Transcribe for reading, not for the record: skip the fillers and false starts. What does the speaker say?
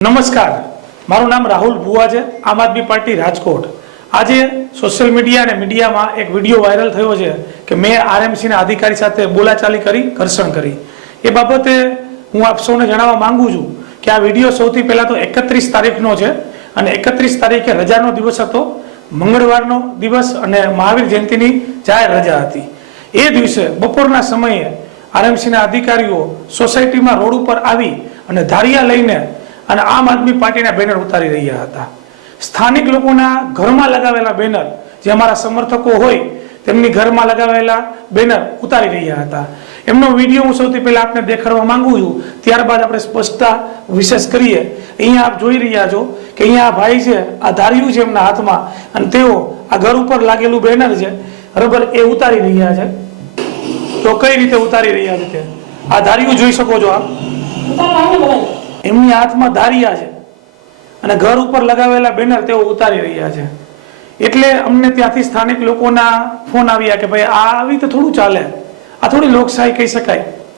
નમસ્કાર, મારું નામ રાહુલ ભુવા છે, આમ આદમી પાર્ટી રાજકોટ। આજે સોશિયલ મીડિયા અને મીડિયામાં એક વિડીયો વાયરલ થયો છે કે મેં આરએમસીના અધિકારી સાથે બોલાચાલી કરી, ઘર્ષણ કરી। એ બાબતે હું આપ સૌને જણાવવા માંગુ છું કે આ વિડીયો સૌથી પહેલા તો 31 તારીખનો છે અને 31 તારીખે રજાનો દિવસ હતો, મંગળવારનો દિવસ અને મહાવીર જયંતિની જાહેર રજા હતી। એ દિવસે બપોરના સમયે આરએમસીના અધિકારીઓ સોસાયટીમાં રોડ ઉપર આવી અને ધારિયા લઈને અને આમ આદમી પાર્ટીના બેનર ઉતારી રહ્યા હતા। સ્થાનિક લોકોના ઘરમાં લગાવેલા બેનર, જે અમારા સમર્થકો હોય તેમની ઘરમાં લગાવેલા બેનર ઉતારી રહ્યા હતા। એમનો વિડીયો હું સૌથી પહેલા આપને દેખાડવા માંગુ છું, ત્યારબાદ આપણે સ્પષ્ટતા વિશેષ કરીએ। અહીંયા આપ જોઈ રહ્યા છો કે અહીંયા આ ભાઈ છે, આ ધારિયું છે એમના હાથમાં અને તેઓ આ ઘર ઉપર લાગેલું બેનર છે બરાબર એ ઉતારી રહ્યા છે। તો કઈ રીતે ઉતારી રહ્યા છે આ ધારિયું જોઈ શકો છો આપ, એમની હાથમાં ધારિયા છે અને ઘર ઉપર લગાવેલા બેનર તેઓ ઉતારી રહ્યા છે। એટલે અમને ત્યાંથી સ્થાનિક લોકોના ફોન આવ્યા કે ભાઈ આ આવી તો થોડું ચાલે, આ થોડી લોકશાહી કહી શકાય।